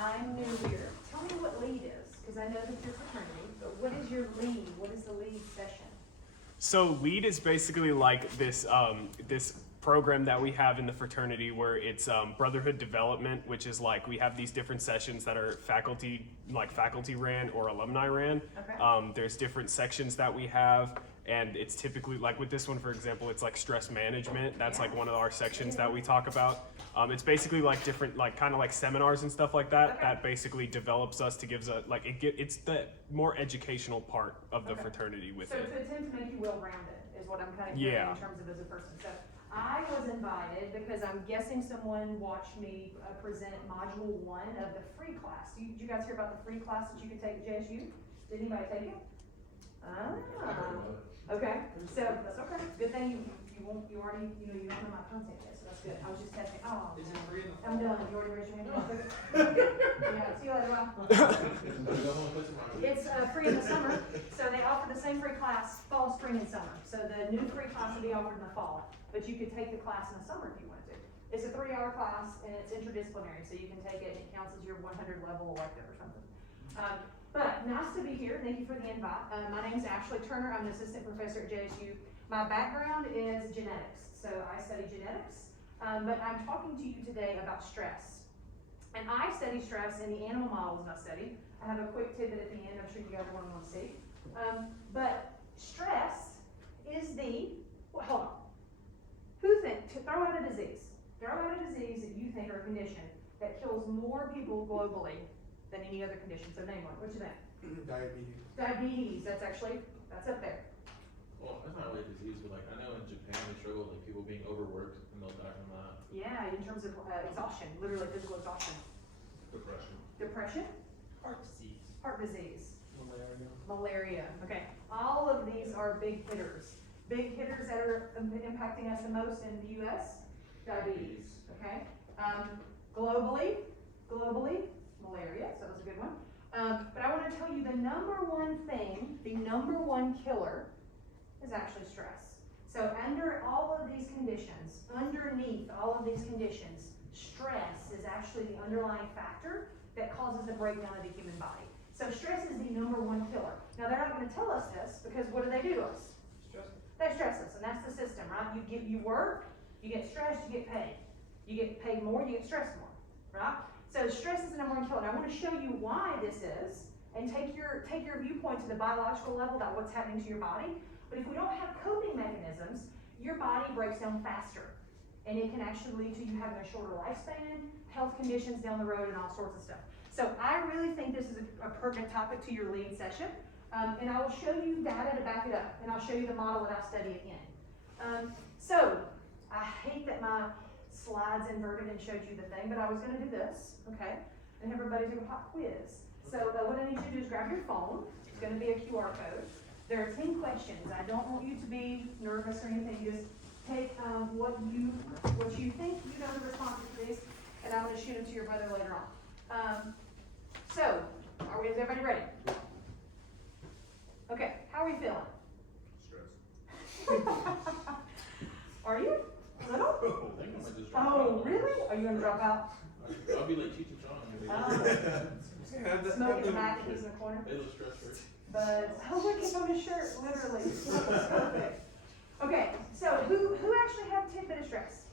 I'm new here. Tell me what lead is, because I know that you're fraternity, but what is your lead? What is the lead session? So lead is basically like this this program that we have in the fraternity where it's brotherhood development, which is like we have these different sessions that are faculty ran or alumni ran. Okay. There's different sections that we have, and it's typically like with this one, for example, it's like stress management. That's like one of our sections that we talk about. It's basically like different, like kind of like seminars and stuff like that. Okay. That basically develops us to gives a like it's the more educational part of the fraternity with So it. to attempt to make you well-rounded is what I'm kind of Yeah. hearing in terms of as a person. So I was invited because I'm guessing someone watched me present module 1 of the free class. Did you guys hear about the free class that you could take at JSU? Did anybody take it? Okay. So that's okay. Good thing you already you don't know my content yet, so that's good. I was just testing. Oh, Is it free? I'm done. You already raised your hand. Yeah. See you later. Bye. It's free in the summer, so they offer the same free class fall, spring, and summer. So the new free class will be offered in the fall, but you could take the class in the summer if you wanted to. It's a 3-hour class and it's interdisciplinary, so you can take it and it counts as your 100 level elective or something. But nice to be here. Thank you for the invite. My name is Ashley Turner. I'm an assistant professor at JSU. My background is genetics, so I study genetics, but I'm talking to you today about stress. And I study stress in the animal models I study. I have a quick tidbit at the end I'm sure you guys are going to want to see. But stress is hold on. Throw out a disease. Throw out a disease that you think or a condition that kills more people globally than any other condition. So name one. What you think? Diabetes. Diabetes. That's up there. Well, that's not really a disease, but like I know in Japan they struggle with like people being overworked and they'll die from that. Yeah, in terms of exhaustion, literally physical exhaustion. Depression. Depression. Heart disease. Heart disease. Malaria. Malaria. Okay. All of these are big hitters. Big hitters that are impacting us the most in the U.S. Diabetes. Okay. Globally, malaria. So that was a good one. But I want to tell you the number one killer is actually stress. So underneath all of these conditions, stress is actually the underlying factor that causes a breakdown of the human body. So stress is the number one killer. Now they're not going to tell us this because what do they do to us? They stress us, and that's the system, right? You work, you get stressed, you get paid. You get paid more, you get stressed more, right? So stress is the number one killer. And I want to show you why this is, and take your viewpoint to the biological level about what's happening to your body. But if we don't have coping mechanisms, your body breaks down faster. And it can actually lead to you having a shorter lifespan, health conditions down the road, and all sorts of stuff. So I really think this is a pertinent topic to your lead session. And I will show you data to back it up. And I'll show you the model that I study again. So I hate that my slides inverted and showed you the thing, but I was going to do this, okay? And everybody take a pop quiz. So what I need you to do is grab your phone. It's going to be a QR code. There are 10 questions. I don't want you to be nervous or anything. You just take what you think you know the responses to these, and I'm going to shoot them to your brother later on. So, is everybody ready? Okay, how are you feeling? Stress. Are you? A little? I think I might just drop Oh, out. really? Are you going to drop out? I'll be like Cheech and Chong. Smoking tobacco, he's in the corner. They look stressed. But, oh, look, it's on his shirt, literally. Perfect. Okay, so who actually had a tidbit of stress?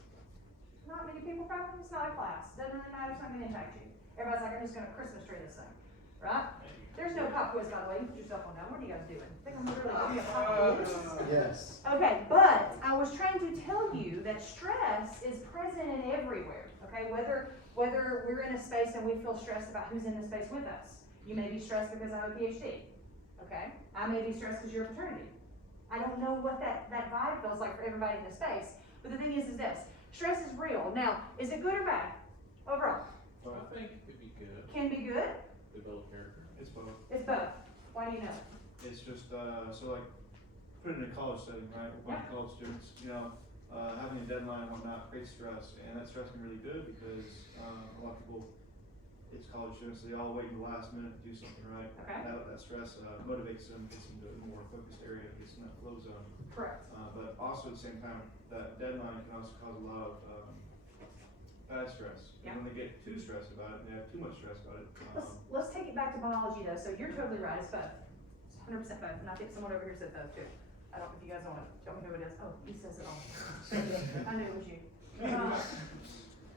Not many people, probably. It's not a class. Doesn't really matter. It's not going to impact you. Everybody's like, I'm just going to Christmas tree this thing. Right? There's no pop quiz, by the way. You put yourself on that. What are you guys doing? I think I'm literally giving you a pop quiz. Yes. Okay, but I was trying to tell you that stress is present in everywhere. Okay, whether we're in a space and we feel stressed about who's in the space with us. You may be stressed because I have a PhD. Okay, I may be stressed because you're a fraternity. I don't know what that vibe feels like for everybody in the space. But the thing is this: stress is real. Now, is it good or bad overall? I think it could be good. Can be good. Develop character. It's both. It's both. Why do you know? It's just, so like, put it in a college setting, right? With a bunch of college students, having a deadline and whatnot creates stress, and that stress can be really good because a lot of people, it's college students, they all wait until the last minute to do something, right? Okay. That stress motivates them, gets them to a more focused area, gets them in that flow zone. Correct. But also at the same time, that deadline can also cause a lot of bad bad stress. Yeah. And when they get too stressed about it, and they have too much stress about it. Let's take it back to biology though, so you're totally right, it's both. It's 100% both, and I think someone over here said both too. I don't know if you guys want to tell me who it is. Oh, he says it all. I knew it was you.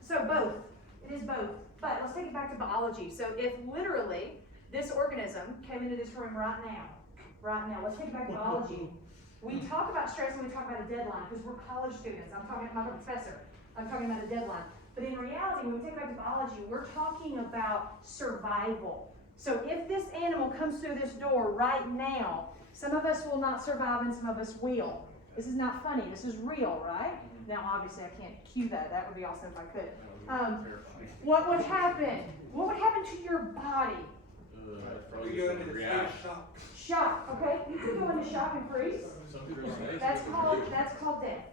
So both, it is both. But let's take it back to biology. So if literally this organism came into this room right now, let's take it back to biology. We talk about stress and we talk about a deadline because we're college students. I'm talking about my professor. I'm talking about a deadline. But in reality, when we take it back to biology, we're talking about survival. So if this animal comes through this door right now, some of us will not survive and some of us will. This is not funny. This is real, right? Now, obviously, I can't cue that. That would be awesome if I could. What would happen? What would happen to your body? We go into the state of shock. Shock, okay? You could go into shock and freeze. Some people say That's called death.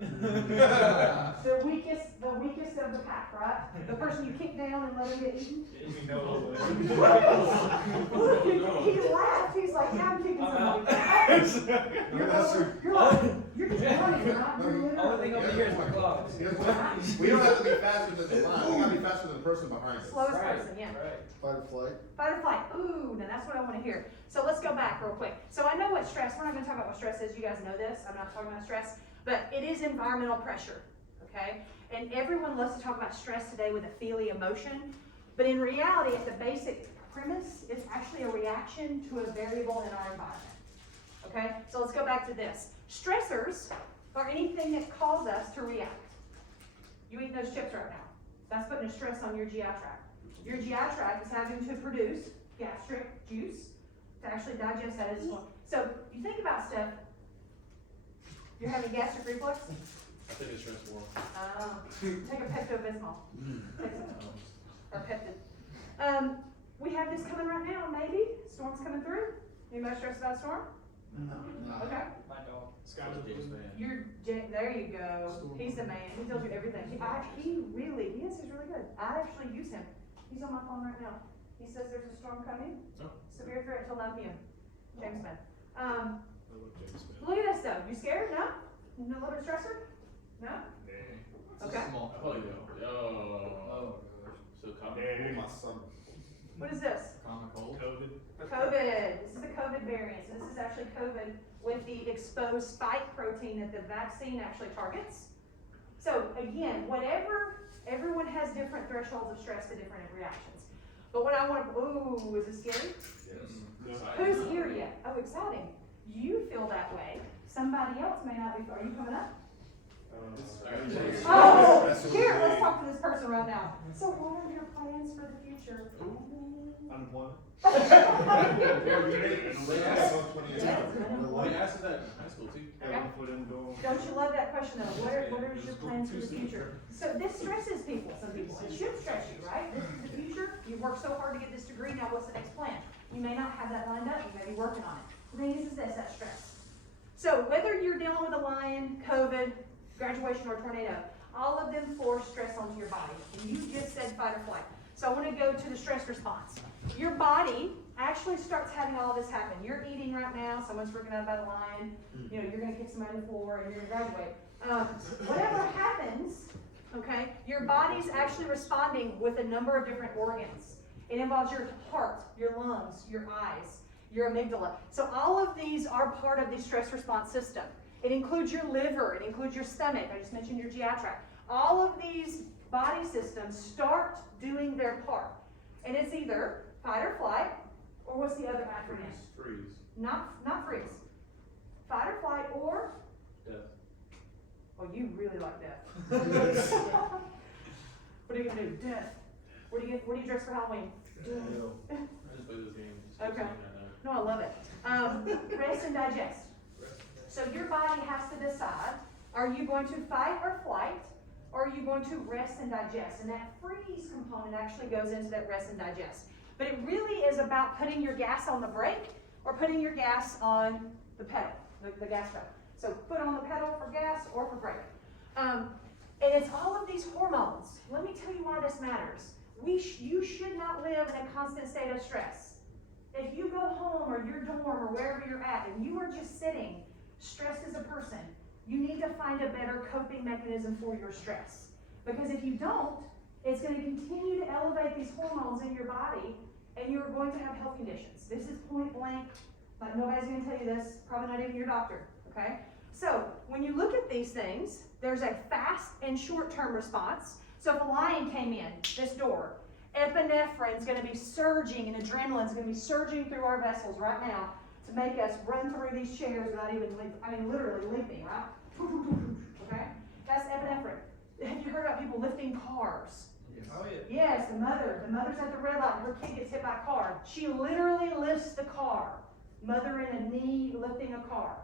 The weakest of the pack, right? The person you kick down and let him get eaten. He laughed. He's like, yeah, I'm kicking somebody. You're just running, right? Only thing over here is my clocks. We don't have to be faster than the line, we gotta be faster than the person behind us. Slowest person, yeah. Fight or flight. Fight or flight. Ooh, now that's what I want to hear. So let's go back real quick. So I know what stress, we're not going to talk about what stress is. You guys know this. I'm not talking about stress. But it is environmental pressure, okay? And everyone loves to talk about stress today with a feely emotion. But in reality, at the basic premise, it's actually a reaction to a variable in our environment, okay? So let's go back to this. Stressors are anything that cause us to react. You eat those chips right now. That's putting a stress on your GI tract. Your GI tract is having to produce gastric juice to actually digest that as well. So you think about stuff. You're having gastric reflux? I think it's stress more. Take a Pepto-Bismol. Take some. Or Peptid. We have this coming right now, maybe. Storm's coming through. Anybody stressed about a storm? No. Okay. My dog. Sky's a James fan. There you go. He's the man. He tells you everything. He is really good. I actually use him. He's on my phone right now. He says there's a storm coming. Oh. Severe threat till 9 p.m. James man. Look at this though. You scared? No? A little bit of stressor? No? Okay. I probably go. Oh, So common. My son. What is this? Common cold. COVID. This is the COVID variant. So this is actually COVID with the exposed spike protein that the vaccine actually targets. So again, everyone has different thresholds of stress to different reactions. But what I want to, ooh, is it scary? Yes. Who's here yet? Oh, exciting. You feel that way. Somebody else may not be. Are you coming up? Oh, here, let's talk to this person right now. So what are your plans for the future? Unemployment. We asked that in high school too. Don't you love that question though? What are your plans for the future? So this stresses people, some people. It should stress you, right? This is the future. You've worked so hard to get this degree, now what's the next plan? You may not have that lined up, you may be working on it. The thing is this, that stress. So whether you're dealing with a lion, COVID, graduation, or tornado, all of them force stress onto your body. And you just said fight or flight. So I want to go to the stress response. Your body actually starts having all this happen. You're eating right now, someone's freaking out about a lion, you're going to kick somebody on the floor and you're going to graduate. Whatever happens, okay, your body's actually responding with a number of different organs. It involves your heart, your lungs, your eyes, your amygdala. So all of these are part of the stress response system. It includes your liver, it includes your stomach, I just mentioned your GI tract. All of these body systems start doing their part. And it's either fight or flight, or what's the other acronym? Freeze. Not freeze. Fight or flight, or? Death. Oh, you really like death. What are you gonna do? Death. What do you dress for Halloween? I just play this game. Just Okay. I No, I love it. Rest and digest. So your body has to decide, are you going to fight or flight, or are you going to rest and digest? And that freeze component actually goes into that rest and digest. But it really is about putting your gas on the brake or putting your gas on the pedal, the gas pedal. So put on the pedal for gas or for brake. And it's all of these hormones. Let me tell you why this matters. You should not live in a constant state of stress. If you go home or your dorm or wherever you're at and you are just sitting, stressed as a person, you need to find a better coping mechanism for your stress. Because if you don't, It's going to continue to elevate these hormones in your body, and you're going to have health conditions. This is point blank, like nobody's going to tell you this, probably not even your doctor, okay? So, when you look at these things, there's a fast and short-term response. So if a lion came in this door, epinephrine is going to be surging and adrenaline is going to be surging through our vessels right now to make us run through these chairs without even, literally leaping, right? Okay? That's epinephrine. Have you heard about people lifting cars? Oh, yeah. Yes, the mother's at the red light, her kid gets hit by a car. She literally lifts the car. Mother in a knee lifting a car.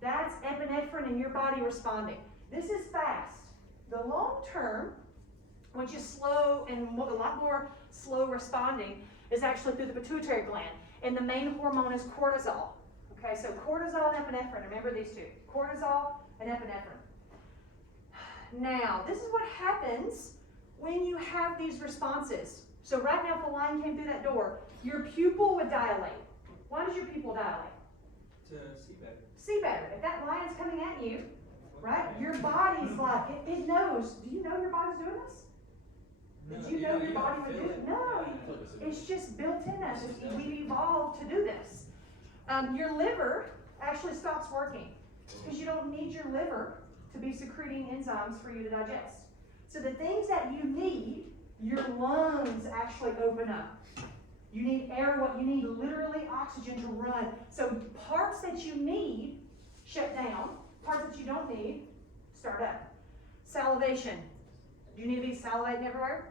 That's epinephrine in your body responding. This is fast. The long term, which is slow and a lot more slow responding, is actually through the pituitary gland. And the main hormone is cortisol. Okay, so cortisol and epinephrine, remember these two. Cortisol and epinephrine. Now, this is what happens when you have these responses. So right now, if a lion came through that door, your pupil would dilate. Why does your pupil dilate? To see better. See better. If that lion's coming at you, right, your body's like, it knows. Do you know your body's doing this? Did you know your body would do it? No, it's just built in us. We evolved to do this. Your liver actually stops working because you don't need your liver to be secreting enzymes for you to digest. So the things that you need, your lungs actually open up. You need air, you need literally oxygen to run. So parts that you need shut down, parts that you don't need start up. Salivation. Do you need to be salivating everywhere?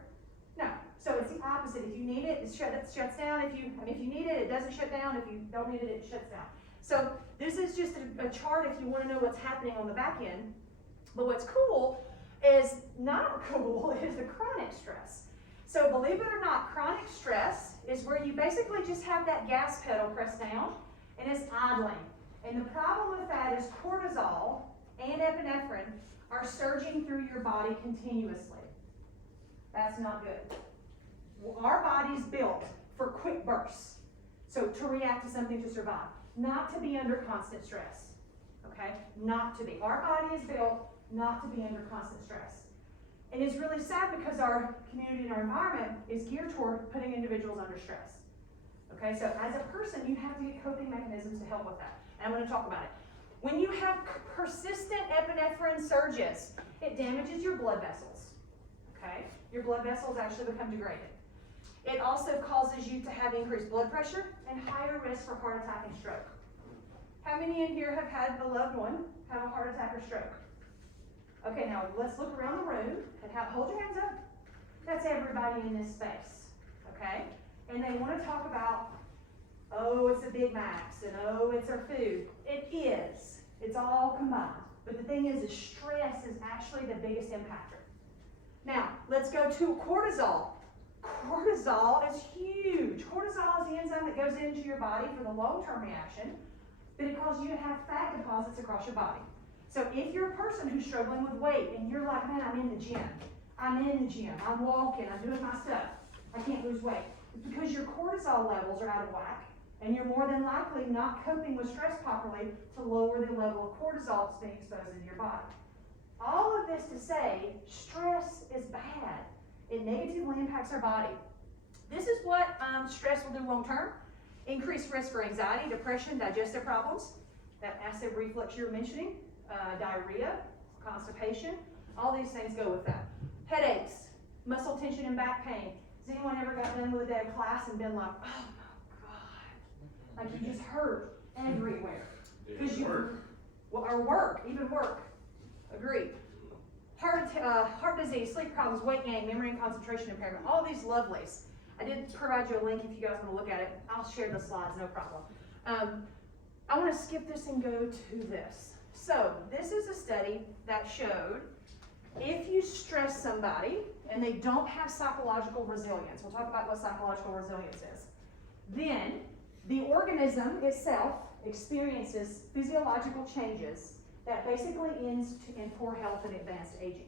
No. So it's the opposite. If you need it, it shuts down. If you need it, it doesn't shut down. If you don't need it, it shuts down. So this is just a chart if you want to know what's happening on the back end. But what's cool is not cool is the chronic stress. So believe it or not, chronic stress is where you basically just have that gas pedal pressed down and it's idling. And the problem with that is cortisol and epinephrine are surging through your body continuously. That's not good. Our body's built for quick bursts. So to react to something to survive, not to be under constant stress. Okay? Not to be. Our body is built not to be under constant stress. And it's really sad because our community and our environment is geared toward putting individuals under stress. Okay, so as a person, you have to get coping mechanisms to help with that. And I'm going to talk about it. When you have persistent epinephrine surges, it damages your blood vessels. Okay, your blood vessels actually become degraded. It also causes you to have increased blood pressure and higher risk for heart attack and stroke. How many in here have had a loved one have a heart attack or stroke? Okay, now let's look around the room and hold your hands up. That's everybody in this space, okay? And they want to talk about, oh, it's the Big Macs, and oh, it's our food. It is. It's all combined. But the thing is stress is actually the biggest impactor. Now, let's go to cortisol. Cortisol is huge. Cortisol is the enzyme that goes into your body for the long-term reaction, but it causes you to have fat deposits across your body. So if you're a person who's struggling with weight and you're like, man, I'm in the gym, I'm walking, I'm doing my stuff, I can't lose weight. It's because your cortisol levels are out of whack and you're more than likely not coping with stress properly to lower the level of cortisol that's being exposed into your body. All of this to say, stress is bad. It negatively impacts our body. This is what stress will do long term. Increased risk for anxiety, depression, digestive problems, that acid reflux you were mentioning, diarrhea, constipation, all these things go with that. Headaches, muscle tension and back pain. Has anyone ever got done with a day of class and been like, oh my God, like you just hurt everywhere? Because you, or work, even work. Agreed. Heart disease, sleep problems, weight gain, memory and concentration impairment, all these lovelies. I did provide you a link if you guys want to look at it. I'll share the slides, no problem. I want to skip this and go to this. So this is a study that showed if you stress somebody and they don't have psychological resilience, we'll talk about what psychological resilience is, then the organism itself experiences physiological changes that basically ends in poor health and advanced aging.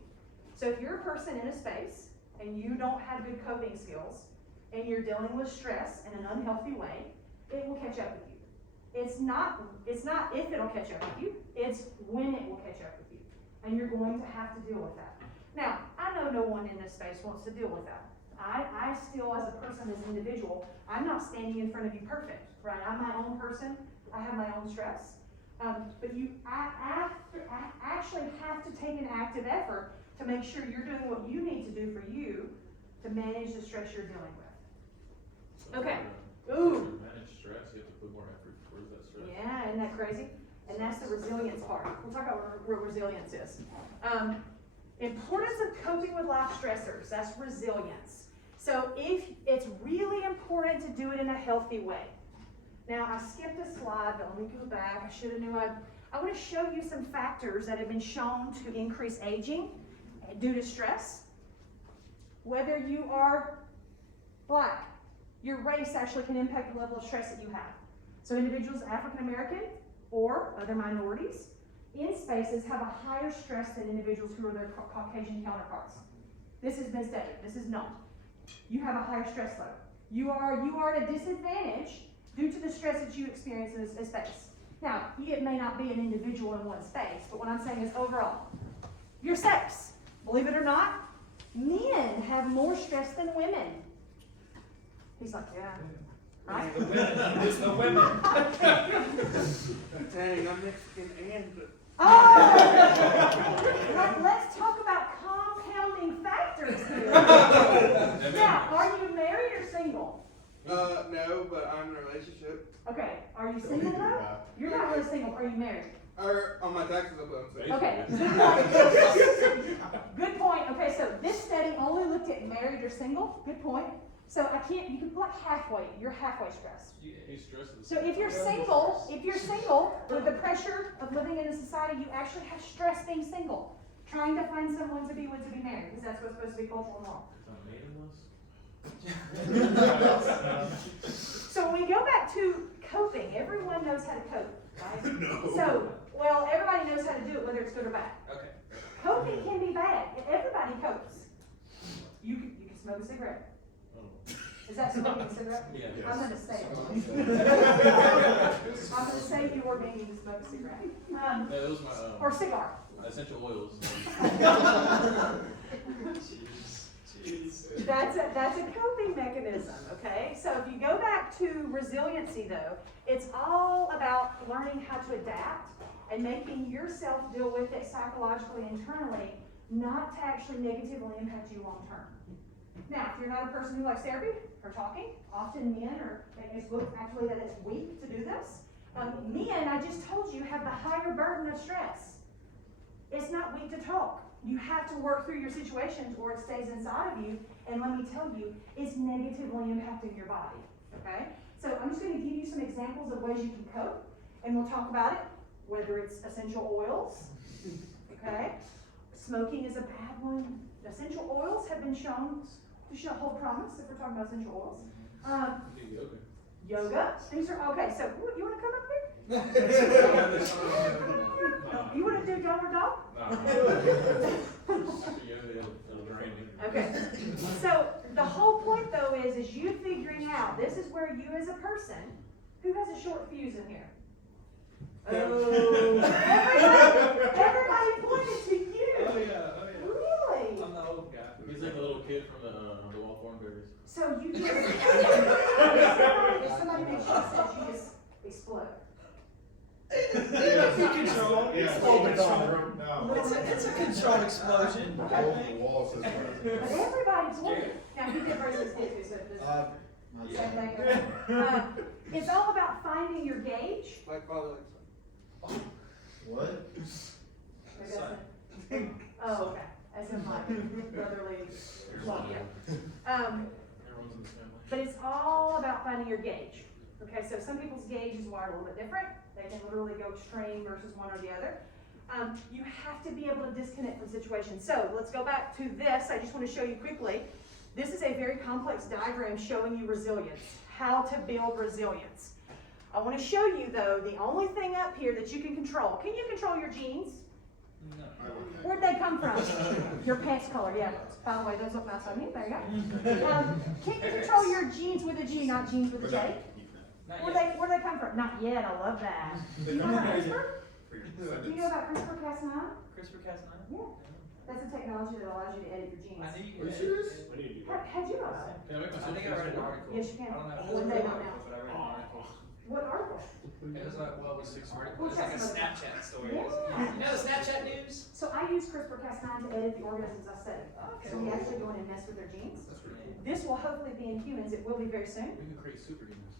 So if you're a person in a space and you don't have good coping skills and you're dealing with stress in an unhealthy way, it will catch up with you. It's not if it'll catch up with you, it's when it will catch up with you. And you're going to have to deal with that. Now, I know know no one in this space wants to deal with that. I still, as a person, as an individual, I'm not standing in front of you perfect, right? I'm my own person, I have my own stress. But I actually have to take an active effort to make sure you're doing what you need to do for you to manage the stress you're dealing with. Okay. Ooh. To manage stress, you have to put more effort. Where's that stress? Yeah, isn't that crazy? And that's the resilience part. We'll talk about what resilience is. Importance of coping with life stressors, that's resilience. So if it's really important to do it in a healthy way. Now I skipped a slide, but let me go back. I should have knew I want to show you some factors that have been shown to increase aging due to stress. Whether you are black, your race actually can impact the level of stress that you have. So individuals, African American or other minorities, in spaces have a higher stress than individuals who are their Caucasian counterparts. This has been studied. This is known. You have a higher stress load. You are at a disadvantage due to the stress that you experience in a space. Now, it may not be an individual in one space, but what I'm saying is overall. Your sex, believe it or not, men have more stress than women. He's like, yeah. Right? It's the women. Dang, I'm Mexican and. Oh! Let's talk about compounding factors here. Now, are you married or single? No, but I'm in a relationship. Okay, are you single though? You're not really single, are you married? Or on my taxes, I'm saying. Okay, good point. Okay, so this study only looked at married or single. Good point. So you can put halfway, you're halfway stressed. He's stressed. So if you're single, with the pressure of living in a society, you actually have stress being single. Trying to find someone to be with to be married, because that's what's supposed to be cultural norm. So when we go back to coping, everyone knows how to cope, right? No. So, well, everybody knows how to do it, whether it's good or bad. Okay. Coping can be bad. Everybody copes. You can smoke a cigarette. Is that smoking a cigarette? Yeah. I'm going to say it. I'm going to say you were meaning to smoke a cigarette. Yeah, that was my Or cigar. essential oils. That's a coping mechanism, okay? So if you go back to resiliency though, it's all about learning how to adapt and making yourself deal with it psychologically, internally, not to actually negatively impact you long term. Now, if you're not a person who likes therapy or talking, often men they just look actually that it's weak to do this. Men, I just told you, have the higher burden of stress. It's not weak to talk. You have to work through your situations or it stays inside of you, and let me tell you, it's negatively impacting your body, okay? So I'm just going to give you some examples of ways you can cope, and we'll talk about it, whether it's essential oils, okay? Smoking is a bad one. Essential oils have been shown to hold promise if we're talking about essential oils. Yoga. These are, okay, so you want to come up here? You want to do downward dog? Okay. So the whole point though is you figuring out, this is where you as a person, who has a short fuse in here? Oh, everybody pointed to you. Oh yeah. Really? I'm the old guy. He's like the little kid from the Wall Thornberries. So you just, if somebody makes you upset, you just explode. Control. Yeah. No. It's a controlled explosion. The wall says But everybody pointed. Now he did versus his too, so this same thing. It's all about finding your gauge. My father likes What? Maybe that's it. Oh, okay. As in my brotherly love, yeah. Everyone's in the family. But it's all about finding your gauge. Okay, so some people's gauge is wired a little bit different. They can literally go extreme versus one or the other. You have to be able to disconnect from situations. So let's go back to this. I just want to show you quickly. This is a very complex diagram showing you resilience, how to build resilience. I want to show you though, the only thing up here that you can control. Can you control your jeans? No. Where'd they come from? Your pants color, yeah. By the way, those look nice on you. There you go. Can you control your jeans with a G, not jeans with a J? Not Where'd yet. they come from? Not yet. I love that. Do you know about CRISPR? Do you know about CRISPR-Cas9? CRISPR-Cas9? Yeah. That's a technology that allows you to edit your genes. I knew you Are could. you serious? I need to do How'd you know that? Can I make I myself think I read an article. Yes, you can. I don't know. One day, not now. But I read an article. What article? It was like, well, it was 6 articles. We'll It was like a check some of them. Snapchat story. Yeah. You know the Snapchat news? So I use CRISPR-Cas9 to edit the organisms I study. Okay. So we actually go in and mess with their genes. That's pretty cool. This will hopefully be in humans. It will be very soon. We can create super humans.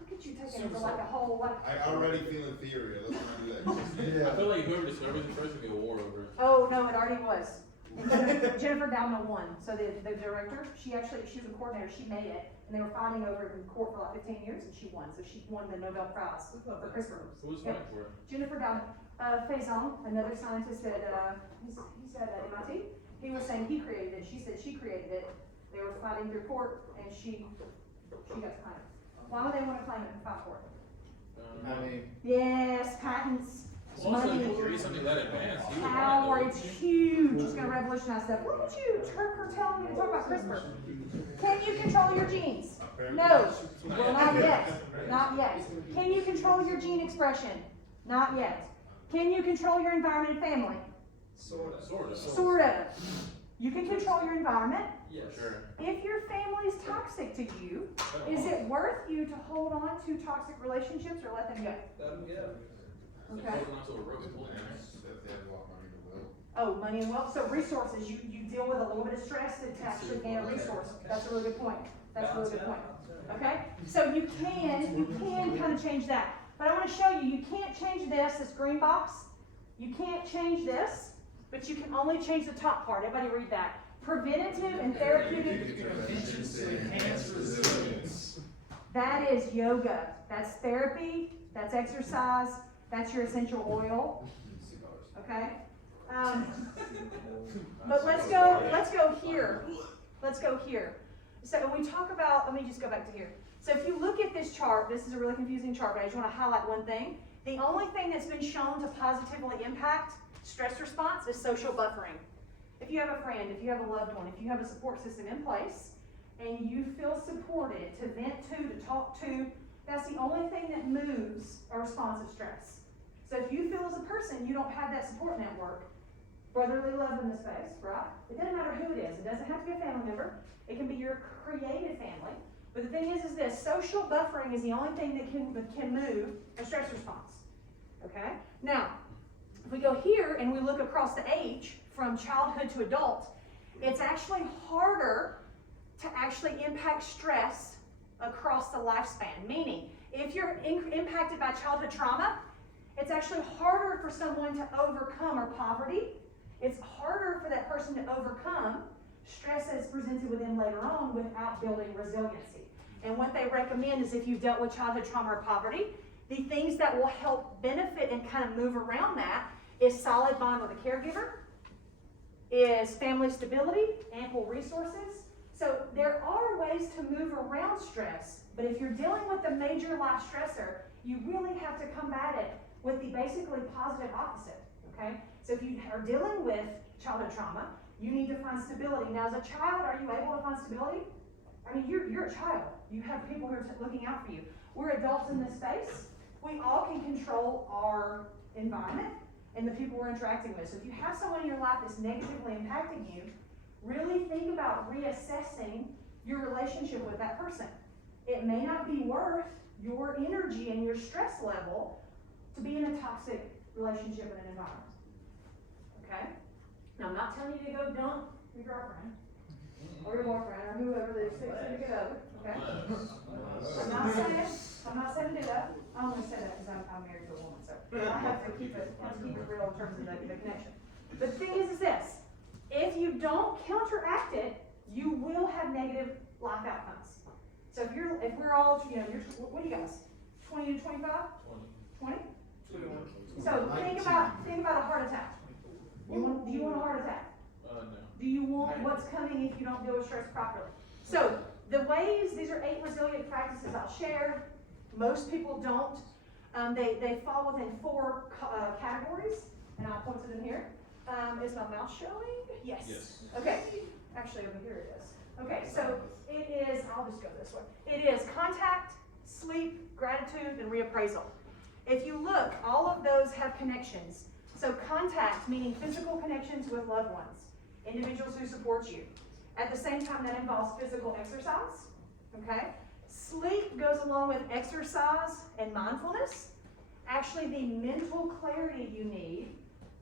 Look at you taking it for like a whole, like. I already feel inferior, let's not do that. I feel like whoever discovers it first will be a war over it. Oh, no, it already was. And Jennifer Doudna won. So the director, she was a coordinator, she made it. And they were fighting over it in court for like 15 years and she won. So she won the Nobel Prize for CRISPR. Who was Yep. fighting for it? Jennifer Doudna, Faison, another scientist at, he's at MIT. He was saying he created it. She said she created it. They were fighting through court and she got to claim it. Why would they want to claim it and fight for it? I mean, Yes, patents, Well, also, if money, you create something that advanced, you would power, want it's huge. It's gonna revolutionize stuff. Look at you, her telling me to talk about CRISPR. Can you control your genes? No. Well, not yet. Not yet. Can you control your gene expression? Not yet. Can you control your environment and family? Sort of. Sort of. Sort of. You can control your environment. Yes. Sure. If your family's toxic to you, is it worth you to hold on to toxic relationships or let them go? Let them go. Okay. If they have a lot of money to will. Oh, money and wealth. So resources, you deal with a little bit of stress to actually gain a resource. That's a really good point. That's a really good point. Okay? So you can kind of change that. But I want to show you, you can't change this green box. You can't change this, but you can only change the top part. Everybody read that. Preventative and therapeutic. Interventions to enhance resilience. That is yoga. That's therapy. That's exercise. That's your essential oil. Okay? But let's go here. Let's go here. So when we talk about, let me just go back to here. So if you look at this chart, this is a really confusing chart, but I just want to highlight one thing. The only thing that's been shown to positively impact stress response is social buffering. If you have a friend, if you have a loved one, if you have a support system in place, and you feel supported to vent to talk to, that's the only thing that moves a response of stress. So if you feel as a person you don't have that support network, brotherly love in the space, right? It doesn't matter who it is. It doesn't have to be a family member. It can be your created family. But the thing is this, social buffering is the only thing that can move a stress response. Okay? Now, if we go here and we look across the age, from childhood to adult, it's actually harder to actually impact stress across the lifespan. Meaning, if you're impacted by childhood trauma, it's actually harder for someone to overcome, or poverty. It's harder for that person to overcome stress as presented with them later on without building resiliency. And what they recommend is if you've dealt with childhood trauma or poverty, the things that will help benefit and kind of move around that is solid bond with a caregiver, is family stability, ample resources. So there are ways to move around stress, but if you're dealing with a major life stressor, you really have to combat it with the basically positive opposite, okay? So if you are dealing with childhood trauma, you need to find stability. Now, as a child, are you able to find stability? I mean, you're a child. You have people who are looking out for you. We're adults in this space. We all can control our environment and the people we're interacting with. So if you have someone in your life that's negatively impacting you, really think about reassessing your relationship with that person. It may not be worth your energy and your stress level to be in a toxic relationship and an environment. Okay? Now, I'm not telling you to go dump your girlfriend or your boyfriend or whoever that is fixing to get over. Okay? I'm not saying do that. I only say that because I'm married to a woman, so I have to keep it real in terms of the connection. But the thing is this: if you don't counteract it, you will have negative life outcomes. So if we're all, what do you guys? 20 to 25? 20? So think about a heart attack. Do you want a heart attack? No. Do you want what's coming if you don't deal with stress properly? So the ways, these are 8 resilient practices I'll share. Most people don't. They fall within 4 categories, and I'll point to them here. Is my mouse showing? Yes. Okay. Actually, over here it is. Okay, so it is, I'll just go this way. It is contact, sleep, gratitude, and reappraisal. If you look, all of those have connections. So contact, meaning physical connections with loved ones, individuals who support you. At the same time, that involves physical exercise, okay? Sleep goes along with exercise and mindfulness. Actually, the mental clarity you need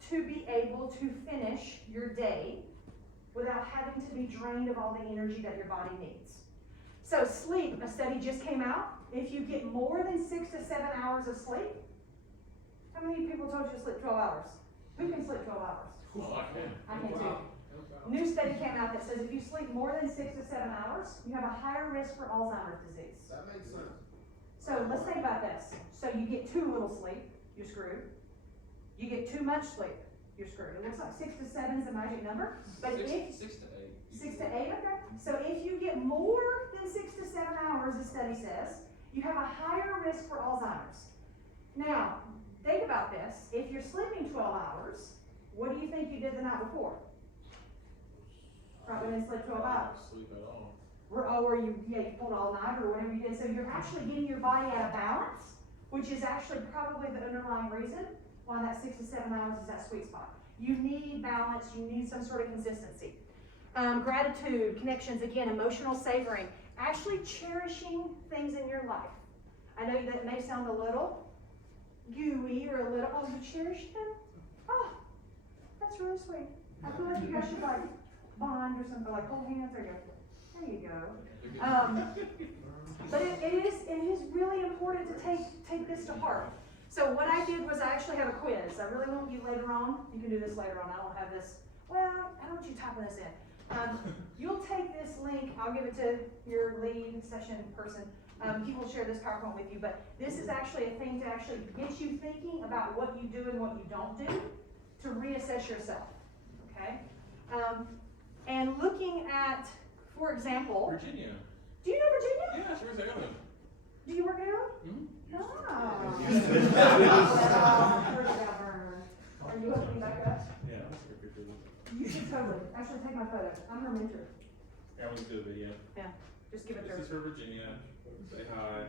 to be able to finish your day without having to be drained of all the energy that your body needs. So sleep, a study just came out. If you get more than 6 to 7 hours of sleep, how many people told you to sleep 12 hours? Who can sleep 12 hours? Oh, I can. I can too. New study came out that says if you sleep more than 6 to 7 hours, you have a higher risk for Alzheimer's disease. That makes sense. So let's think about this. So you get too little sleep, you're screwed. You get too much sleep, you're screwed. It looks like 6 to 7 is a magic number. But if 6 to 8. 6 to 8, okay. So if you get more than 6 to 7 hours, the study says, you have a higher risk for Alzheimer's. Now, think about this. If you're sleeping 12 hours, what do you think you did the night before? Probably didn't sleep 12 hours. Sleep at all. Or you pulled all night or whatever you did. So you're actually getting your body out of balance, which is actually probably the underlying reason why that 6 to 7 hours is that sweet spot. You need balance, you need some sort of consistency. Gratitude, connections, again, emotional savoring, actually cherishing things in your life. I know that may sound a little gooey or a little, oh, you cherish them? Oh, that's really sweet. I feel like you guys should like bond or something, like hold hands or go. There you go. But it is really important to take this to heart. So what I did was I actually have a quiz. I really want you later on, you can do this later on, I don't have this, well, I don't want you typing this in. You'll take this link, I'll give it to your lead session person. He will share this PowerPoint with you, but this is actually a thing to actually get you thinking about what you do and what you don't do to reassess yourself, okay? And looking at, for example, Virginia. do you know Virginia? Yeah, sure as hell. Do you work at home? Mm-hmm. Oh. Are you opening back up? Yeah, I'll take a picture of it. You should totally. Actually, take my photo. I'm her mentor. Yeah, we can do a video. Yeah, just give it to her. This is for Virginia. Say hi.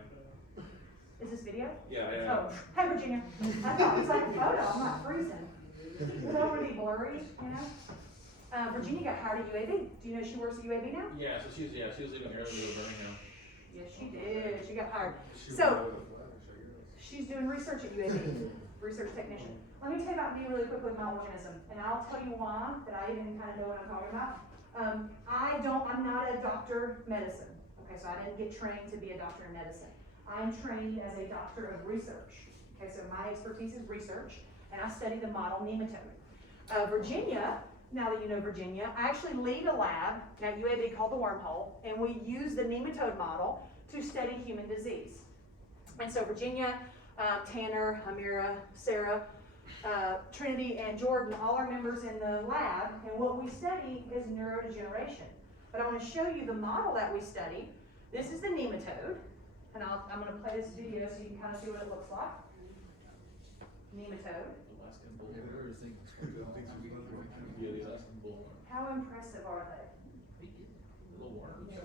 Is this video? Yeah. Oh, hi Virginia. I thought it was like a photo. I'm not freezing. I don't want to be blurry, you know? Virginia got hired at UAB. Do you know she works at UAB now? Yeah, so she was leaving early to go to Birmingham. Yes, she did. She got hired. So, she's doing research at UAB, research technician. Let me tell you about me really quickly with my organism, and I'll tell you why, that I even kind of know what I'm talking about. I'm not a doctor of medicine, okay, so I didn't get trained to be a doctor of medicine. I'm trained as a doctor of research, okay, so my expertise is research, and I study the model nematode. Virginia, now that you know Virginia, I actually lead a lab at UAB called the Wormhole, and we use the nematode model to study human disease. And so Virginia, Tanner, Amira, Sarah, Trinity, and Jordan all are members in the lab, and what we study is neurodegeneration. But I want to show you the model that we study. This is the nematode, and I'm going to play this video so you can kind of see what it looks like. Nematode. Alaskan bull. Yeah, the Alaskan bull. How impressive are they? Little worms. Yeah.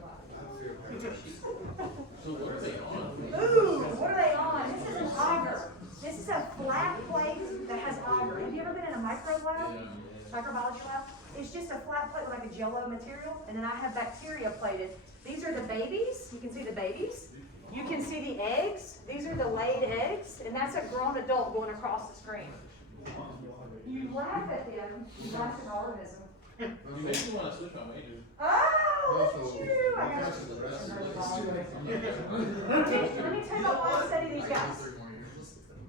So what are they on? Ooh, what are they on? This is an auger. This is a flat plate that has auger. Have you ever been in a microbiology lab? It's just a flat plate with like a jello material, and then I have bacteria plated. These are the babies. You can see the babies. You can see the eggs. These are the laid eggs, and that's a grown adult going across the screen. You laugh at them. You laugh at organism. You made me want to switch my major. Oh, look at you! I got let me tell you about why I study these guys.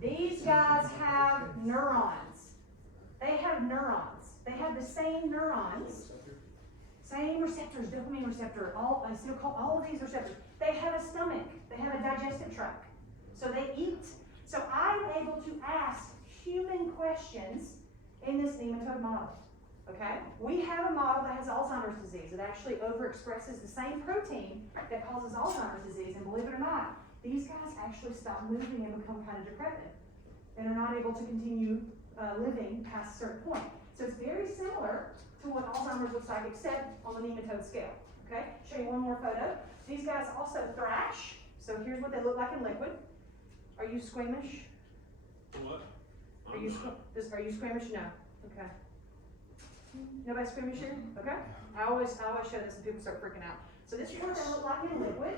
These guys have neurons. They have neurons. They have the same neurons, same receptors, dopamine receptor, all of these receptors. They have a stomach. They have a digestive tract. So they eat. So I'm able to ask human questions in this nematode model. Okay? We have a model that has Alzheimer's disease. It actually overexpresses the same protein that causes Alzheimer's disease, and believe it or not, these guys actually stop moving and become kind of decrepit, and are not able to continue living past a certain point. So it's very similar to what Alzheimer's looks like, except on the nematode scale. Okay? Show you one more photo. These guys also thrash. So here's what they look like in liquid. Are you squeamish? What? Are you, are you squeamish? No, okay. Nobody squeamish here? Okay. I always show this and people start freaking out. So this is what they look like in liquid.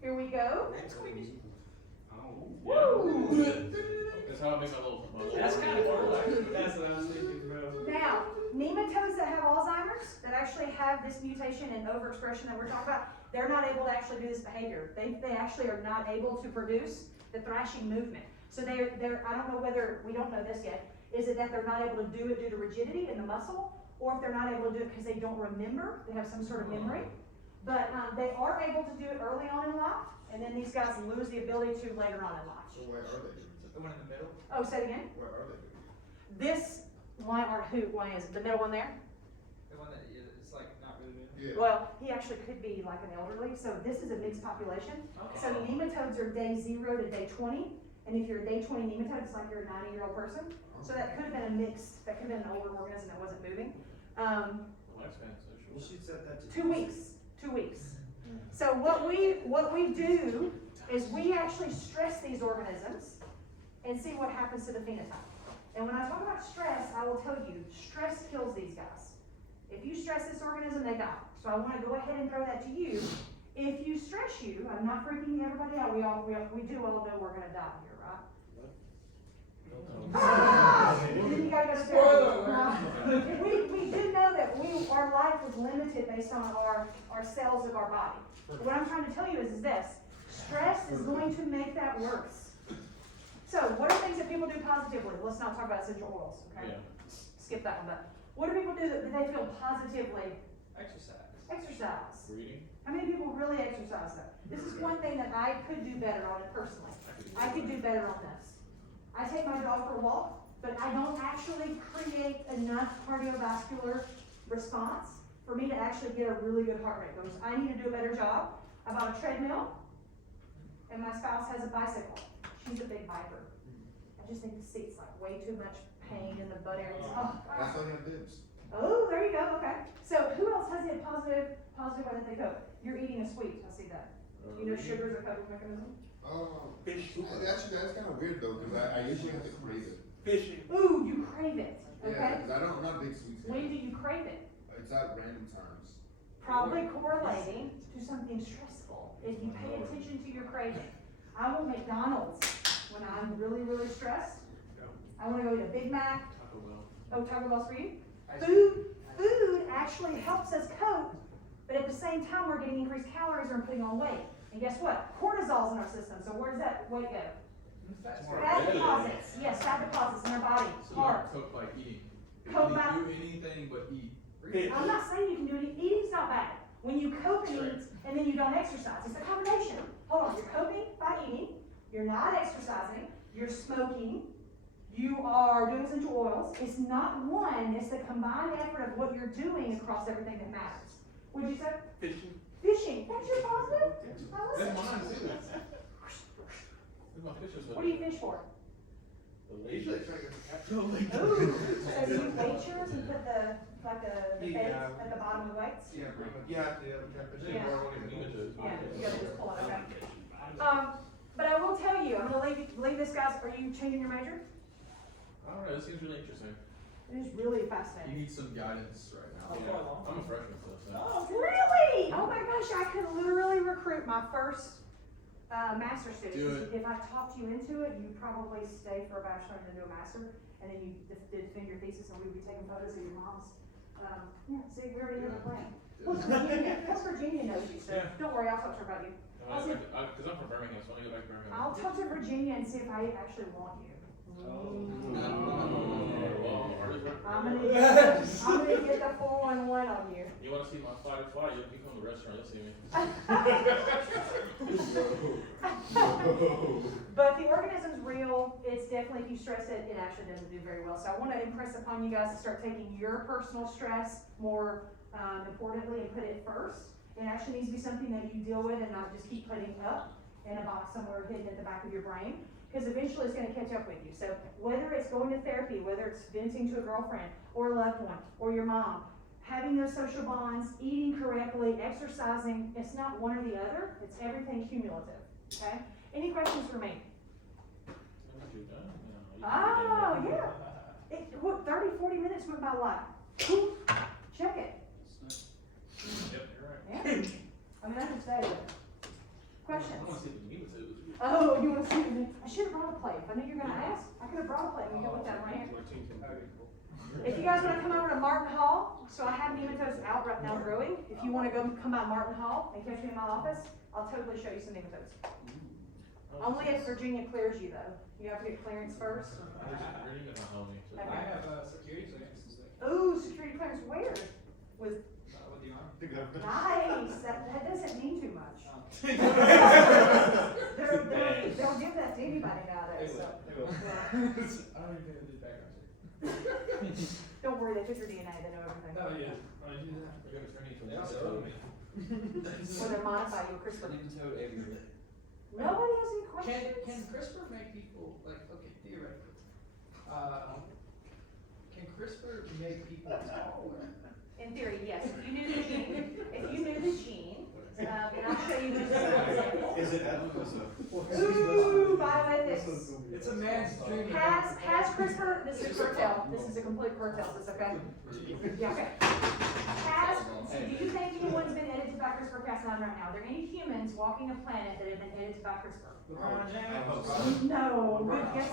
Here we go. Woo! That's how I make my little. That's kind of cool. That's what I was thinking, bro. Now, nematodes that have Alzheimer's, that actually have this mutation and overexpression that we're talking about, they're not able to actually do this behavior. They actually are not able to produce the thrashing movement. So they're, I don't know whether, we don't know this yet, is it that they're not able to do it due to rigidity in the muscle, or if they're not able to do it because they don't remember, they have some sort of memory. But they are able to do it early on in life, and then these guys lose the ability to later on in life. So where are they? The one in the middle? Oh, say it again. Where are they? This one, or who, one is it? The middle one there? The one that is like not really moving? Yeah. Well, he actually could be like an elderly, so this is a mixed population. Okay. So nematodes are day 0 to day 20, and if you're a day 20 nematode, it's like you're a 90-year-old person. So that could have been a mix, that could have been an older organism that wasn't moving. Lifespan's so short. We should set that to 2 weeks, 2 weeks. So what we do is we actually stress these organisms and see what happens to the phenotype. And when I talk about stress, I will tell you, stress kills these guys. If you stress this organism, they die. So I want to go ahead and throw that to you. If you stress you, I'm not freaking everybody out. We do all know we're going to die here, right? Then you gotta go to therapy. We do know that our life is limited based on our cells of our body. What I'm trying to tell you is this: stress is going to make that worse. So, what are things that people do positively? Let's not talk about essential oils, okay? Yeah. Skip that one. But what do people do that they feel positively? exercise. Exercise. Reading. How many people really exercise though? This is one thing that I could do better on it personally. I could do better on this. I take my dog for a walk, but I don't actually create enough cardiovascular response for me to actually get a really good heart rate. Because I need to do a better job. I bought a treadmill, and my spouse has a bicycle. She's a big biker. I just think the seat's like way too much pain in the butt area. Oh, That's all you have dibs. oh, there you go, okay. So who else has a positive way that they cope? You're eating a sweet, I see that. You know sugar's a coping mechanism? Actually, that's kind of weird though, because I usually have to crave it. Fishing. Ooh, you crave it, Yeah, okay? because I'm not a big sweets. When do you crave it? It's at random times. Probably correlating to something stressful, if you pay attention to your craving. I will McDonald's when I'm really, really stressed. I wanna go eat a Big Mac. Taco Bell. Oh, Taco Bell's for you? Ice Food actually helps us cope, but at the same time, we're getting increased calories and we're putting on weight. And guess what? Cortisol's in our system, so where does that weight go? Fat deposits, yes, fat deposits in our body, So carbs. you cook by eating. Cook You by- do anything but eat. Fish. I'm not saying you can do anything, eating's not bad. When you cope and eat, and then you don't exercise, it's a combination. Hold on, you're coping by eating, you're not exercising, you're smoking, you are doing essential oils. It's not one, it's the combined effort of what you're doing across everything that matters. What'd you say? Fishing. Fishing, that's your positive? Now listen. That's mine too. That's my fishes. What do you fish for? The Usually lazy. try to get the catch. Ooh, so you weight yours and put the baits Yeah. at the bottom of the weights? Yeah, pretty much. Yeah, we can fish. Yeah. More when you need it. Yeah, you gotta just pull it, okay. But I will tell you, I'm gonna leave this, guys. Are you changing your major? I don't know, this seems really interesting. It is really You fascinating. need some guidance right now. How far along? I'm a freshman, so. Oh, Really? Oh my gosh, I could literally recruit my first master's student. Do it. If I talked you into it, you'd probably stay for a bachelor and then do a master, and then you defend your thesis, and we would be taking photos of your moms. Yeah, see, we already know the plan. Plus Virginia knows you, so Yeah. don't worry, I'll talk to her about you. Because I'm from Birmingham, so I want to go back to Birmingham. I'll talk to Virginia and see if I actually want you. Well, hard as work. I'm gonna get the 411 on you. You want to see my fight or flight? You come to the restaurant, you'll see me. But the organism's real. It's definitely, if you stress it, it actually doesn't do very well. So I want to impress upon you guys to start taking your personal stress more importantly and put it first. It actually needs to be something that you deal with and not just keep putting up in a box somewhere hidden at the back of your brain. Because eventually it's going to catch up with you. So whether it's going to therapy, whether it's venting to a girlfriend or a loved one or your mom, having those social bonds, eating correctly, exercising, it's not one or the other. It's everything cumulative. Okay? Any questions for me? Oh, yeah. What, 30, 40 minutes went by like, check it. Yep, you're right. Yeah. I mean, I can say it. Questions? I wanna see the nematodes. Oh, you wanna see me? I should have brought a plate. If I knew you were gonna ask, I could have brought a plate. We could look at them right here. If you guys wanna come over to Martin Hall, so I have nematodes out right now growing. If you wanna go come by Martin Hall and catch me in my office, I'll totally show you some nematodes. Only if Virginia clears you though. You have to get clearance first. You're even a homie. So Okay. I have security clearances there. Ooh, security clearance where? With, With the army. The government. nice, that doesn't mean too much. Oh. They'll give that to anybody nowadays, so. They will. Yeah. I don't even think I did background check. Don't worry, they took your DNA, they know everything. Oh, yeah. I do that. We're gonna turn you They to also a told me. Or they'll modify you with CRISPR. Nematode everywhere. Nobody has any Can questions? CRISPR make people, like, okay, theoretically, can CRISPR make people taller? In theory, yes, if you knew the gene, and I'll show you just an example. Is it ethical? Ooh, bioethics. It's a man's dream. Has CRISPR, this is a curtail, this is a complete curtail, is this okay? Yeah, okay. Do you think anyone's been edited by CRISPR-Cas9 right now? Are there any humans walking a planet that have been edited by CRISPR? LeBron I hope James. so. No, good guess.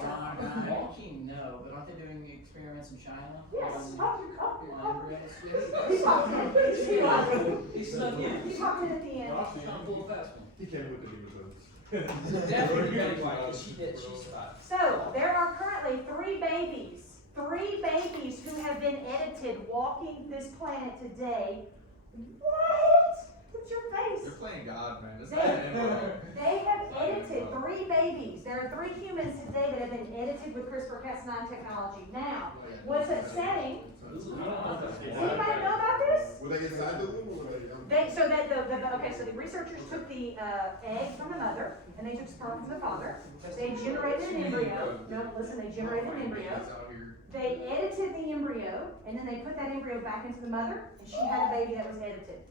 Walking, no, but aren't they doing experiments in China? Yes, On oh, embryos? he popped in, he was. He snuck in. He popped in at the end. Come pull a fast one. He came with the nematodes. Definitely Betty White, 'cause she's five. So, there are currently three babies who have been edited walking this planet today. What? What's your face? You're playing God, man. It's They, not an they have edited three babies. There are three humans today that have been edited with CRISPR-Cas9 technology. Now, what's upsetting? Does anybody know about this? Were they inside the womb or were they young? So the researchers took the egg from the mother and they took sperm from the father. They generated an embryo. No, listen, they generated an embryo. They edited the embryo and then they put that embryo back into the mother and she had a baby that was edited.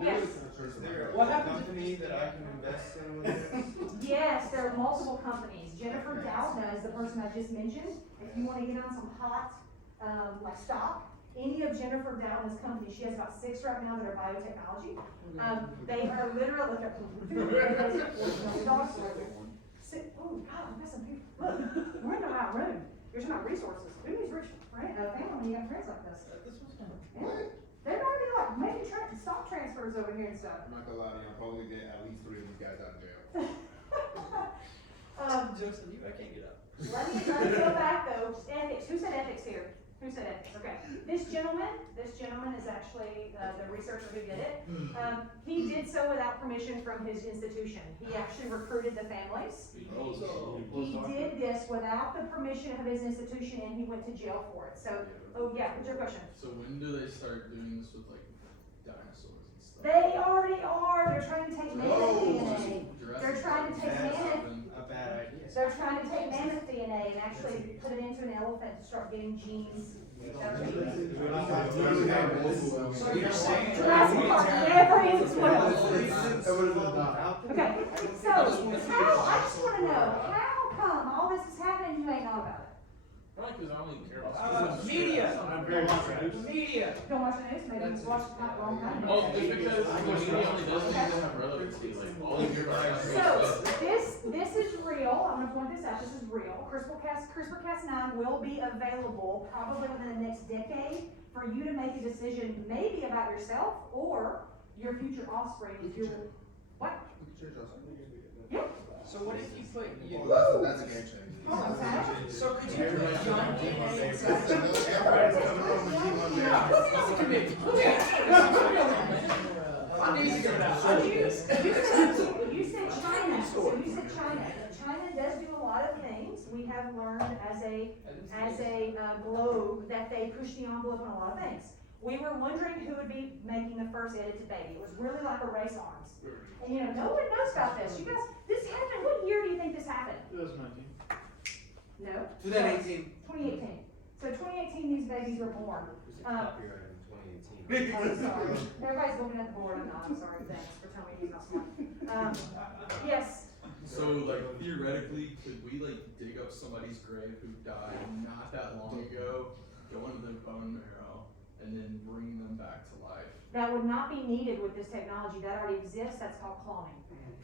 Yes. Is there What a happens if company that I can invest in with this? Yes, there are multiple companies. Jennifer Doudna is the person I just mentioned. If you want to get on some hot, like stock, any of Jennifer Doudna's companies, she has about 6 right now that are biotechnology. They are literally, oh God, I've got some people, look, we're in the right room. You're talking about resources. Who needs rich family when you got friends like this? Yeah. They're gonna be like making stock transfers over here and stuff. I'm not gonna lie to you, I'll probably get at least 3 of these guys out of jail. Jokes on you, I can't get up. Let me go back though. Ethics. Who said ethics here? Who said ethics? Okay. This gentleman is actually the researcher who did it. He did so without permission from his institution. He actually recruited the families. He did this without the permission of his institution and he went to jail for it. So, oh yeah, what's your question? So when do they start doing this with like dinosaurs and stuff? They already are. They're trying to take mammoth DNA. Jurassic They're trying to take Park, mammoth. A bad idea. They're trying to take mammoth DNA and actually put it into an elephant to start getting genes. So you're saying. Jurassic Park never ends well. Okay, so I just want to know, how come all this is happening and you ain't know about it? Probably because I don't even care about Media. I'm very much. Media. Don't watch the news, maybe you watch it not wrong time. Oh, just because the media only does things that have relevancy, like all you hear about So, this is real, I'm gonna point this out, this is real. CRISPR-Cas9 will be available probably within the next decade for you to make a decision maybe about yourself or your future offspring if you're, what? Yeah. So what if you put you? Oh, that's a game changer. So could you put giant DNA inside? Everybody's coming home with You said China, so you said China. China does do a lot of things. We have learned as a globe that they push the envelope on a lot of things. We were wondering who would be making the first edited baby. It was really like a race arms. And you know, no one knows about this. You guys, this happened, what year do you think this happened? 2019. No? 2018. 2018. So 2018 these babies were born. Copyright in 2018. I'm sorry. Everybody's looking at the board. I'm sorry. Thanks for telling me he's not smart. Yes. So like theoretically, could we like dig up somebody's grave who died not that long ago, go into their bone marrow, and then bring them back to life? That would not be needed with this technology. That already exists. That's called cloning.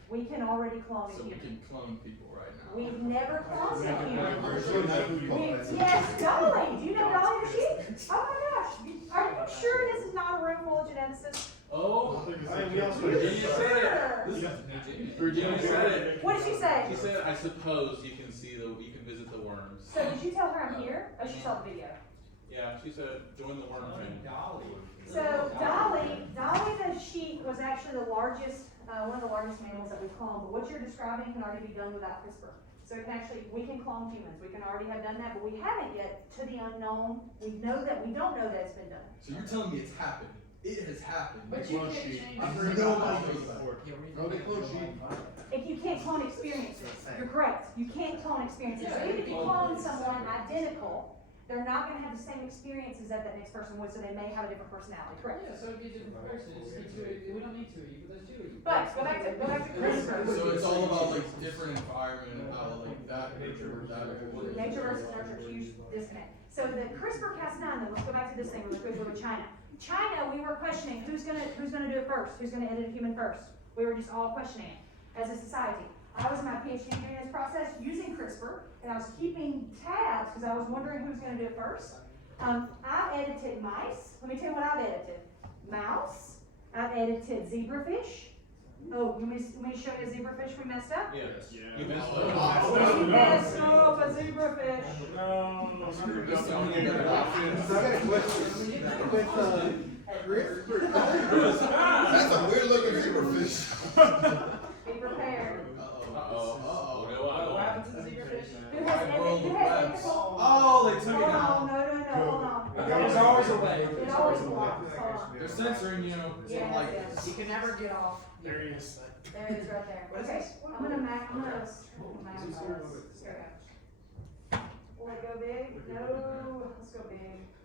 We can already clone a So we human. can clone people right now. We've never cloned a human. Yes. Yes, Dolly. Do you know Dolly the sheep? Oh my gosh. Are you sure this is not a room full of geneticists? Oh, We also. Virginia said it. Sure. This is Virginia said it. What did she say? She said, I suppose you can visit the worms. So did you tell her I'm here? Oh, she saw the video. Yeah, she said, join the worm family. So Dolly the sheep was actually the largest, one of the largest mammals that we cloned. But what you're describing can already be done without CRISPR. So it can actually, we can clone humans. We can already have done that, but we haven't yet to the unknown. We don't know that it's been done. So you're telling me it's happened? It has happened. But you Clone can't sheep. change I've it. heard nobody knows that. Yeah, Oh, they clone sheep. If you can't clone experiences, you're correct. You can't clone experiences. So even if you clone someone identical, they're not going to have the same experiences that next person would, so they may have a different personality. Correct. Yeah, so it'd be a different person, it's we don't need two of you, but there's two of you. But go back to CRISPR. So it's all about like different environment, how like that nature or that. Nature versus nurture, huge disconnect. So the CRISPR-Cas9, then let's go back to this thing really quickly with China. China, we were questioning who's gonna do it first, who's gonna edit a human first. We were just all questioning it as a society. I was in my PhD during this process using CRISPR, and I was keeping tabs because I was wondering who's gonna do it first. I edited mice. Let me tell you what I've edited. Mouse. I've edited zebrafish. Oh, you want me to show you a zebrafish we messed up? Yes. Yeah. You messed We up. messed up a zebrafish. That's a weird looking zebrafish. Be prepared. Uh-oh. No, What happened to the zebrafish? Who has ethical? Oh, they took Hold it out. on, no, hold on. There's always a way. It always belongs, hold on. They're censoring you. Yeah, like yes. You can never get off. There he is. There it is right there. What is Okay, this? I'm gonna magnify this. Here we go. Will it go big? No, let's go big.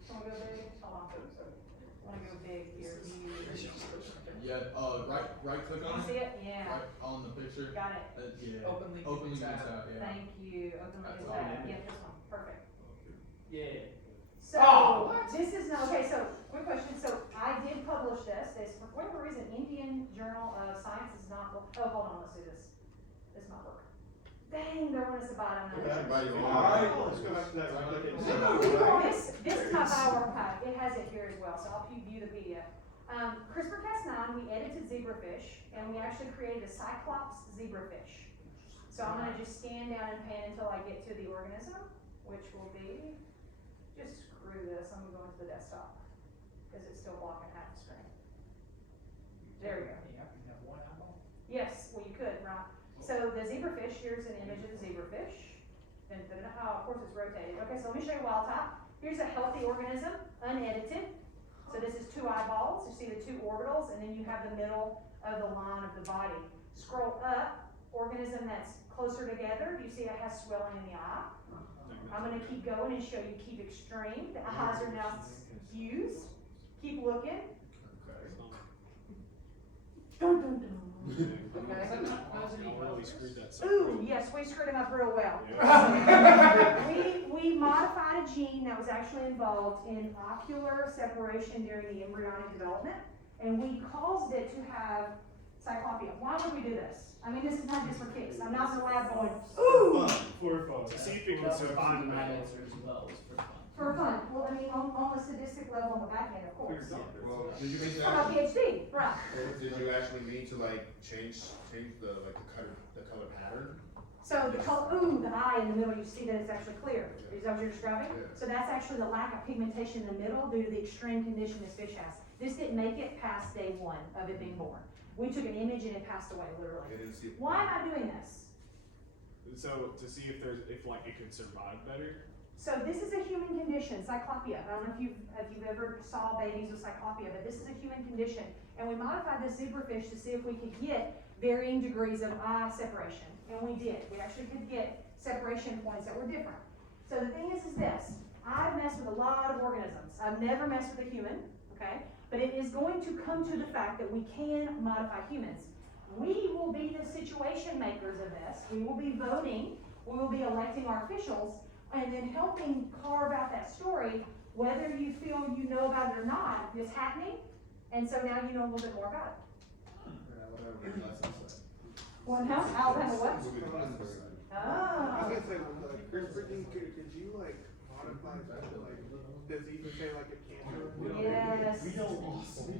Can we go big? Hold on. I wanna go big here. yeah, right click Can on you see it. it? Yeah, Right on the picture. got it. Yeah. Openly Openly tab. tab, yeah. Thank you. Open That's the all. tab. Yeah, this one. Perfect. Yeah. So, Oh, this is, no, okay, so, quick question, so I did publish this, for whatever reason, Indian Journal of Science is not, oh, hold on, let's do this. This might work. Dang, they're wanting us to buy it, I'm not. Buy your own. Alright, let's go back to that. This is my bioarchive, it has it here as well, so I'll view the PDF. CRISPR-Cas9, we edited zebrafish, and we actually created a Cyclops zebrafish. So I'm gonna just scan down and pan until I get to the organism, which will be, just screw this, I'm gonna go into the desktop, because it's still blocking half the screen. There we go. You have one eyeball? Yes, well, you could, right? So the zebrafish, here's an image of the zebrafish. Oh, of course it's rotated. Okay, so let me show you wild type. Here's a healthy organism, unedited. So this is 2 eyeballs. You see the 2 orbitals, and then you have the middle of the line of the body. Scroll up, organism that's closer together. You see it has swelling in the eye. I'm going to keep going and show you keep extreme. The eyes are now fused. Keep looking. Dun, dun, dun. Okay, so how's it eat? Really screwed that up. Ooh, yes, we screwed him up real well. We modified a gene that was actually involved in ocular separation during the embryonic development, and we caused it to have Cyclopia. Why would we do this? I mean, this is not just for kicks. I'm not in the lab going, ooh! For fun. To see if it can survive My that. answer as well is for fun. For fun. Well, I mean, on the sadistic level on the back end, of course. Well, did you For my PhD, right. did you actually mean to like change the color pattern? So the color, ooh, the eye in the middle, you see that it's actually clear. Is that what you're describing? Yeah. So that's actually the lack of pigmentation in the middle due to the extreme condition this fish has. This didn't make it past day 1 of it being born. We took an image and it passed away, literally. I didn't see. Why am I doing this? So to see if it could survive better. So this is a human condition, Cyclopia. I don't know if you've ever saw babies with Cyclopia, but this is a human condition. And we modified this zebrafish to see if we could get varying degrees of eye separation. And we did. We actually could get separation points that were different. So the thing is this. I've messed with a lot of organisms. I've never messed with a human, okay? But it is going to come to the fact that we can modify humans. We will be the situation makers of this. We will be voting, we will be electing our officials, and then helping carve out that story, whether you feel you know about it or not, it's happening, and so now you know a little bit more about it. Well, no, Alabama what? I Oh. was gonna say, with like CRISPR gene, could you like modify that, like, does it even say like a cancer? Yes.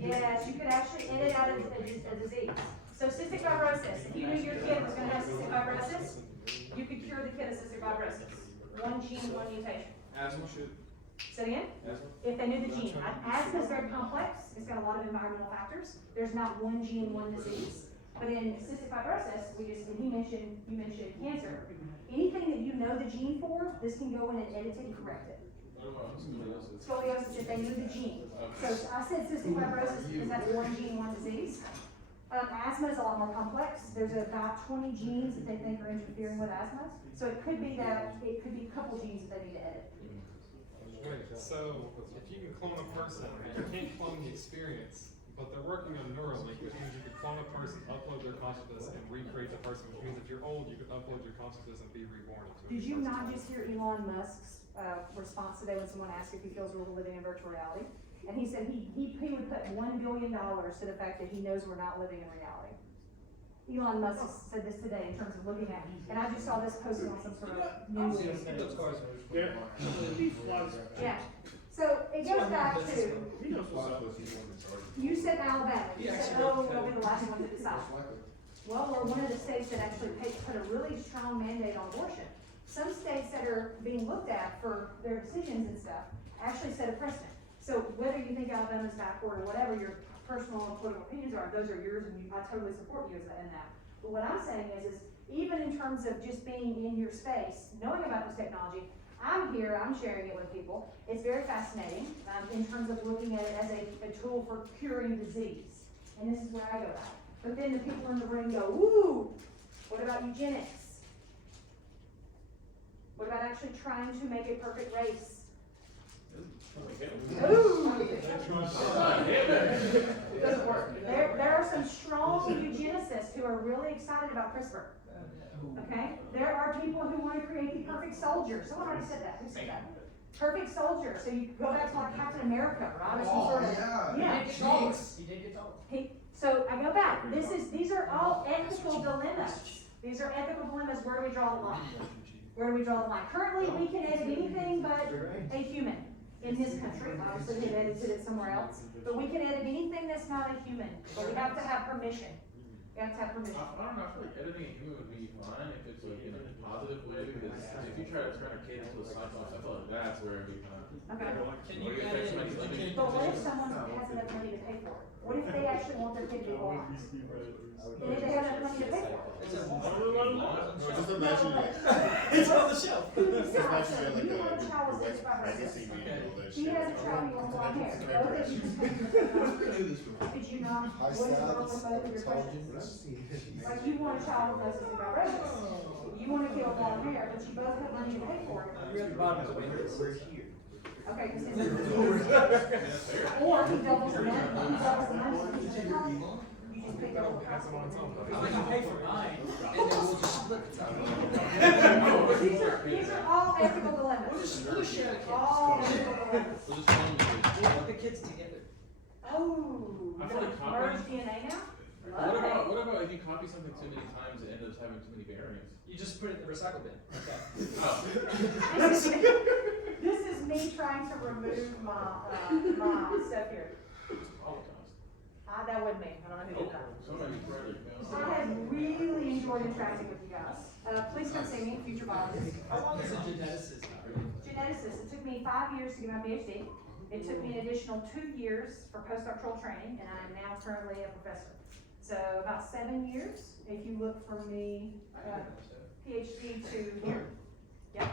Yes, you could actually edit out a disease. So cystic fibrosis, if you knew your kid was gonna have cystic fibrosis, you could cure the kid of cystic fibrosis. One gene, one mutation. Asthma should. Say it again? If they knew the gene. Asthma is very complex, it's got a lot of environmental factors. There's not one gene, one disease. But in cystic fibrosis, you mentioned cancer. Anything that you know the gene for, this can go in and edit it and correct it. What about scoliosis? Scoliosis, if they knew the gene. So I said cystic fibrosis because that's one gene, one disease. Asthma is a lot more complex. There's about 20 genes that they think are interfering with asthma. So it could be that, it could be a couple genes that they need to edit. Wait, so if you can clone a person, you can't clone the experience, but they're working on Neuralink, which means you can clone a person, upload their consciousness, and recreate the person, which means if you're old, you can upload your consciousness and be reborn into a Did you person. not just hear Elon Musk's response today when someone asked if he feels we're living in virtual reality? And he said he would put $1 billion to the fact that he knows we're not living in reality. Elon Musk said this today in terms of looking at, and I just saw this posted on some sort of news. Yeah. So it goes back to, you said Alabama, you said, oh, we'll be the last one to decide. Well, we're one of the states that actually put a really strong mandate on abortion. Some states that are being looked at for their decisions and stuff actually set a precedent. So whether you think Alabama's backward or whatever your personal and political opinions are, those are yours, and I totally support you in that. But what I'm saying is even in terms of just being in your space, knowing about this technology, I'm here, I'm sharing it with people. It's very fascinating in terms of looking at it as a tool for curing disease. And this is where I go at. But then the people in the room go, ooh, what about eugenics? What about actually trying to make a perfect race? Ooh! It doesn't work. There are some strong eugenicists who are really excited about CRISPR. Okay? There are people who want to create the perfect soldier. Someone already said that. Who said that? Perfect soldier. So you go back to like Captain America, right? Or some sort of, yeah. He did get told. So I go back. These are all ethical dilemmas. These are ethical dilemmas. Where do we draw the line? Where do we draw the line? Currently, we can edit anything but a human in this country. Obviously, they've edited it somewhere else. But we can edit anything that's not a human. But we have to have permission. We have to have permission. I don't know, I feel like editing a human would be fine if it's like in a positive way, because if you try to turn a kid into a Cyclops, I feel like that's where it becomes. Okay. Can you edit? But what if someone has enough money to pay for it? What if they actually want their kid to be blind? And if they have enough money to pay for it? Just imagine it. It's on the shelf. Who decides? Just imagine So it you like want a child with cystic fibrosis. legacy man, all that She shit. has a child who wants blonde hair. Both of you just pay for it. Could you not, what is wrong with both of your questions? Like you want a child with cystic fibrosis. You want to kill blonde hair, but you both have money to pay for it. You're at the bottom of the window. We're here. Okay, because or he doubles the money, he doubles the money, so you just you just pay double the price. I can pay for mine, and then we'll just split These are all ethical dilemmas. We'll share the kids. All ethical dilemmas. We'll just clone the kids. We'll put the kids together. Oh, I feel like merge copying. DNA now? What about if you copy something too many times, it ends up having too many variants? You just put it in the recycle bin. Okay. Oh. This is me trying to remove my stuff here. That wasn't me. I don't know who did that. Somebody's brother. I have really enjoyed interacting with you guys. Please come see me, future biologists. How long is a geneticist? Geneticist. It took me 5 years to get my PhD. It took me an additional 2 years for postdoctoral training, and I am now currently a professor. So about 7 years, if you look from me, PhD to here. Yep.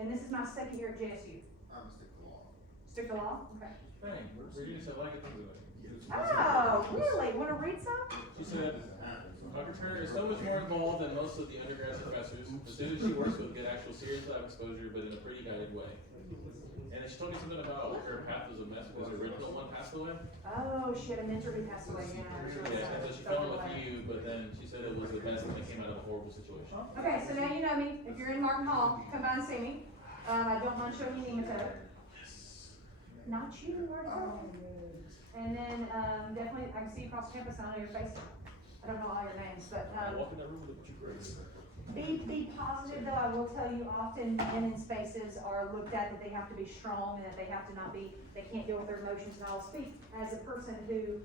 And this is my second year at JSU. I'm stick to law. Stick to law? Okay. Dang, you just said like it. Oh, really? Want to read some? She said, Dr. Turner is so much more involved than most of the undergraduate professors. The students she works with get actual serious lab exposure, but in a pretty guided way. And then she told me something about her path was a mess because her original one passed away. Oh, she had a mentor who passed away, yeah. Yeah, so she fell in with you, but then she said it was the best and it came out of a horrible situation. Okay, so now you know me. If you're in Martin Hall, come by and see me. I don't mind showing you nematode. Not you, Martin. And then, definitely, I can see you across campus, I know your face. I don't know all your names, but, I walk in that room with you crazy. be positive though. I will tell you, often men in spaces are looked at that they have to be strong and that they have to not be, they can't deal with their emotions. And I'll speak as a person who,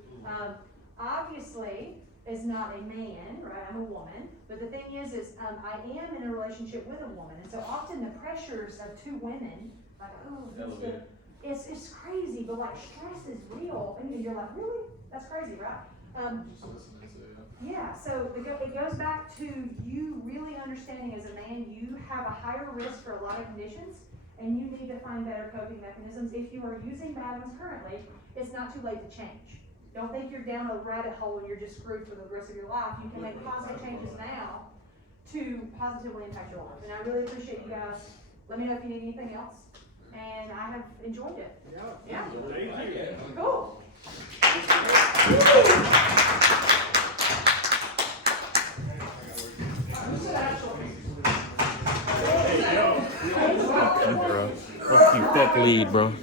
obviously is not a man, right? I'm a woman. But the thing is I am in a relationship with a woman. And so often the pressures of two women, like, oh, who's the, it's crazy, but like stress is real. And you're like, really? That's crazy, right? Just listening to you. Yeah, so it goes back to you really understanding as a man, you have a higher risk for a lot of conditions, and you need to find better coping mechanisms. If you are using bad ones currently, it's not too late to change. Don't think you're down a rabbit hole and you're just screwed for the rest of your life. You can make positive changes now to positively impact your life. And I really appreciate you guys. Let me know if you need anything else. And I have enjoyed it. Yeah. Thank you. Cool. Bro. Fuck you, fuck lead, bro.